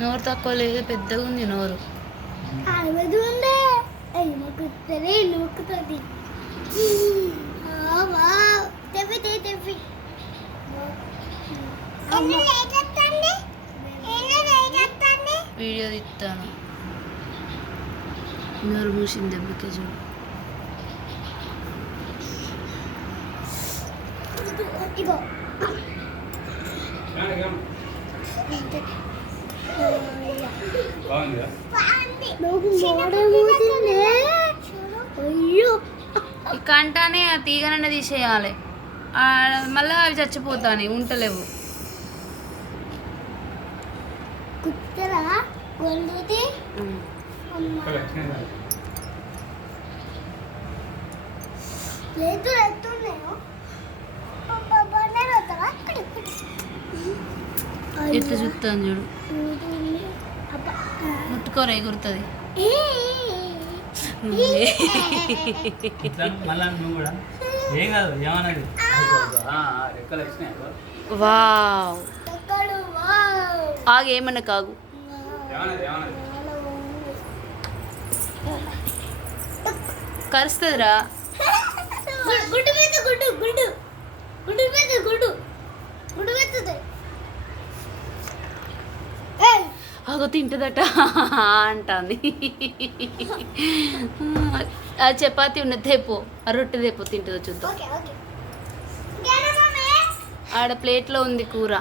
నోరు తక్కువ లేదు, పెద్దగా ఉంది నోరు. వీడియో తీస్తాను. నోరు మూసింది దెబ్బకి చూడు. ఈ కంటానే ఆ తీగనన్న తీసేయాలి, మళ్ళీ అవి చచ్చిపోతాయి, ఉంటలేవు. ఎట్లా చూస్తాను చూడు, ముట్టుకోరా ఎగురుతుంది. వావ్, ఆగు, ఏమన్నా కాగు. కరుస్తుందిరా. ఆగో తింటుందట అంటుంది. ఆ చపాతి ఉన్నది తేపో, ఆ రొట్టె తేపో, తింటుందో చూద్దాం. ఆడ ప్లేట్లో ఉంది కూర.